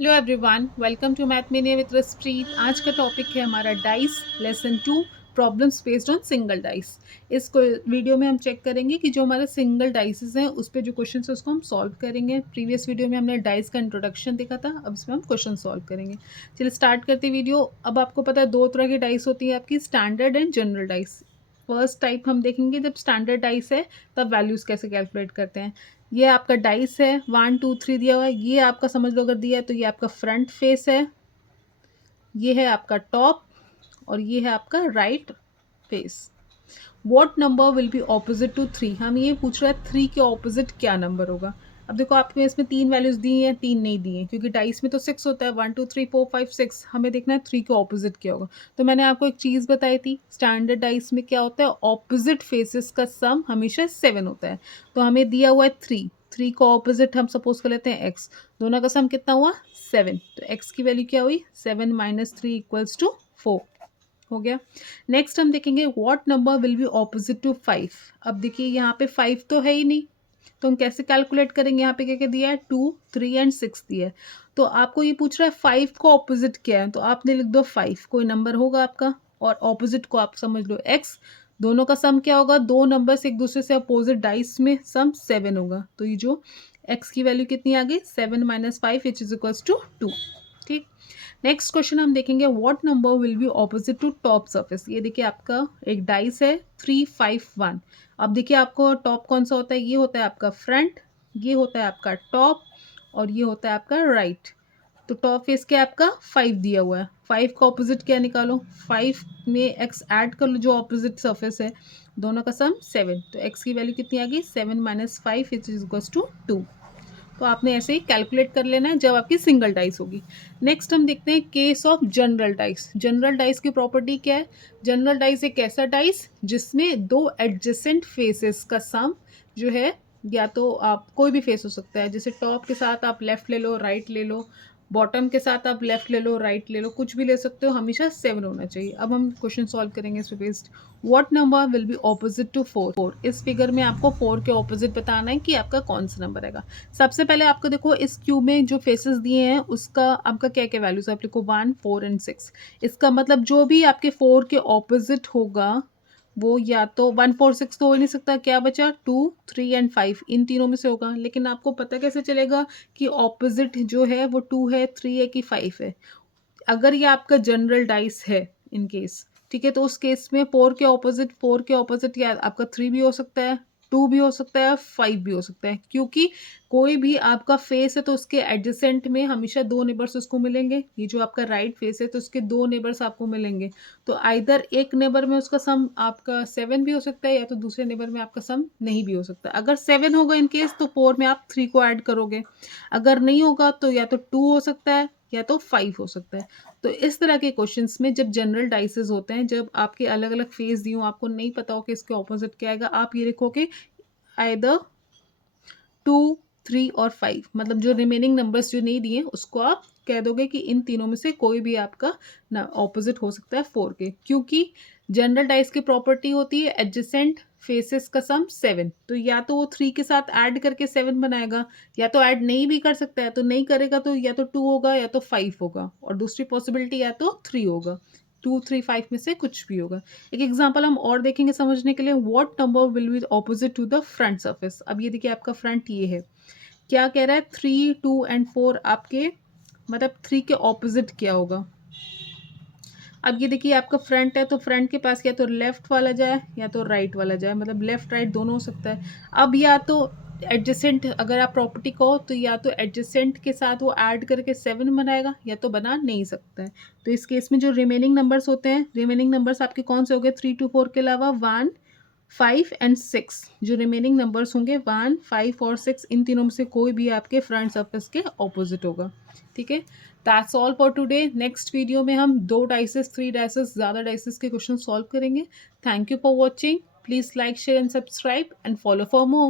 Hello everyone, welcome to math mania with Raspreet. आज का topic है हमारा dice lesson 2, problems based on single dice. इस वीडियो में हम चेक करेंगे कि जो हमारे सिंगल डाइसेस हैं उस पे जो क्वेश्चन है उसको हम सॉल्व करेंगे। प्रीवियस वीडियो में हमने डाइस का इंट्रोडक्शन देखा था, अब इसमें हम क्वेश्चन सॉल्व करेंगे। चलिए स्टार्ट करते हैं वीडियो। अब आपको पता है दो तरह की डाइस होती है आपकी, standard and general dice. First type हम देखेंगे जब स्टैंडर्ड डाइस है तब वैल्यूज़ कैसे कैलकुलेट करते हैं। ये आपका डाइस है, 1 2 3 दिया हुआ है। ये आपका समझ लो अगर दिया है तो ये आपका फ्रंट फेस है, ये है आपका टॉप और ये है आपका right face. What number will be opposite to 3? हम ये पूछ रहे हैं 3 के ऑपोजिट क्या नंबर होगा। अब देखो आपके इसमें 3 वैल्यूज दी हैं, 3 नहीं दी हैं क्योंकि डाइस में तो 6 होता है, 1 2 3 4 5 6। हमें देखना है 3 के ऑपोजिट क्या होगा। तो मैंने आपको एक चीज़ बताई थी, स्टैंडर्ड डाइस में क्या होता है, ऑपोजिट फेसेस का सम हमेशा 7 होता है। तो हमें दिया हुआ है 3, 3 का ऑपोजिट हम सपोज कर लेते हैं एक्स। दोनों का सम कितना हुआ 7। तो एक्स की वैल्यू क्या हुई 7 - 3 = 4 हो गया। नेक्स्ट हम देखेंगे what number will be opposite to 5। अब देखिए यहाँ पे 5 तो है ही नहीं, तो हम कैसे कैलकुलेट करेंगे। यहाँ पे क्या क्या दिया है 2 3 एंड 6 दिया है। तो आपको ये पूछ रहा है 5 को ऑपोजिट क्या है, तो आपने लिख दो 5, कोई नंबर होगा आपका और ऑपोजिट को आप समझ लो x। दोनों का सम क्या होगा, दो नंबर्स एक दूसरे से अपोजिट डाइस में सम 7 होगा। तो ये जो x की वैल्यू कितनी आ गई 7 - 5 = 2। ठीक। नेक्स्ट क्वेश्चन हम देखेंगे what number will be opposite to top surface. ये देखिए आपका एक डाइस है 3 5 1। अब देखिए आपको टॉप कौन सा होता है, ये होता है आपका फ्रंट, ये होता है आपका टॉप और ये होता है आपका राइट। तो टॉप फेस क्या है आपका 5 दिया हुआ है। 5 का ऑपोजिट क्या निकालो, 5 में एक्स ऐड कर लो जो ऑपोजिट सरफेस है, दोनों का सम 7। तो एक्स की वैल्यू कितनी आ गई 7 - 5 = 2। तो आपने ऐसे ही कैलकुलेट कर लेना है जब आपकी सिंगल डाइस होगी। नेक्स्ट हम देखते हैं case of general dice. General dice की प्रॉपर्टी क्या है, जनरल डाइस एक ऐसा डाइस जिसमें दो एडजेसेंट फेसेस का सम जो है, या तो आप कोई भी फेस हो सकता है, जैसे टॉप के साथ आप लेफ्ट ले लो राइट ले लो, बॉटम के साथ आप लेफ्ट ले लो राइट ले लो, कुछ भी ले सकते हो, हमेशा 7 होना चाहिए। अब हम क्वेश्चन सॉल्व करेंगे इस पे based. What number will be opposite to 4? इस फिगर में आपको 4 के ऑपोजिट बताना है कि आपका कौन सा नंबर आएगा। सबसे पहले आपको देखो इस क्यूब में जो फेसेस दिए हैं उसका आपका क्या क्या वैल्यूज, आप लिखो 1 4 एंड 6। इसका मतलब जो भी आपके 4 के ऑपोजिट होगा वो या तो 1 4 6 तो हो ही नहीं सकता, क्या बचा 2 3 एंड 5, इन तीनों में से होगा। लेकिन आपको पता कैसे चलेगा कि ऑपोजिट जो है वो 2 है 3 है कि 5 है। अगर ये आपका जनरल डाइस है इन केस, ठीक है, तो उस केस में 4 के ऑपोजिट या आपका 3 भी हो सकता है, 2 भी हो सकता है, 5 भी हो सकता है, क्योंकि कोई भी आपका फेस है तो उसके एडजेसेंट में हमेशा दो नेबर्स उसको मिलेंगे। ये जो आपका राइट फेस है तो उसके दो नेबर्स आपको मिलेंगे। तो आइदर एक नेबर में उसका सम आपका 7 भी हो सकता है या तो दूसरे नेबर में आपका सम नहीं भी हो सकता। अगर 7 होगा इन केस तो 4 में आप 3 को ऐड करोगे, अगर नहीं होगा तो या तो 2 हो सकता है या तो 5 हो सकता है। तो इस तरह के क्वेश्चंस में जब जनरल डाइसेस होते हैं, जब आपके अलग अलग फेस दिए हो, आपको नहीं पता हो कि इसके ऑपोजिट क्या आएगा, आप ये लिखोगे आइदर 2 3 और 5, मतलब जो रिमेनिंग नंबर्स जो नहीं दिए उसको आप कह दोगे कि इन तीनों में से कोई भी आपका ना ऑपोजिट हो सकता है 4 के, क्योंकि जनरल डाइस की प्रॉपर्टी होती है एडजेसेंट फेसेस का सम 7। तो या तो वो 3 के साथ ऐड करके 7 बनाएगा, या तो ऐड नहीं भी कर सकता है, तो नहीं करेगा तो या तो 2 होगा या तो 5 होगा, और दूसरी पॉसिबिलिटी या तो 3 होगा। 2 3 5 में से कुछ भी होगा। एक एग्जांपल हम और देखेंगे समझने के लिए, what number will be opposite to the front surface. अब ये देखिए आपका फ्रंट ये है, क्या कह रहा है 3 2 एंड 4 आपके, मतलब 3 के ऑपोजिट क्या होगा। अब ये देखिए आपका फ्रंट है तो फ्रंट के पास या तो लेफ्ट वाला जाए या तो राइट वाला जाए, मतलब लेफ्ट राइट दोनों हो सकता है। अब या तो एडजेसेंट, अगर आप प्रॉपर्टी कहो तो या तो एडजेसेंट के साथ वो ऐड करके 7 बनाएगा या तो बना नहीं सकता है। तो इस केस में जो रिमेनिंग नंबर्स होते हैं, रिमेनिंग नंबर्स आपके कौन से हो गए 3 2 4 के अलावा 1 5 एंड 6, जो रिमेनिंग नंबर्स होंगे 1 5 और 6, इन तीनों में से कोई भी आपके फ्रंट सरफेस के ऑपोजिट होगा। ठीक है, that's all for today. Next video में हम 2 डाइसेस 3 डाइसेस ज़्यादा डाइसेस के क्वेश्चन सॉल्व करेंगे। Thank you for watching. Please like share and subscribe and follow for more.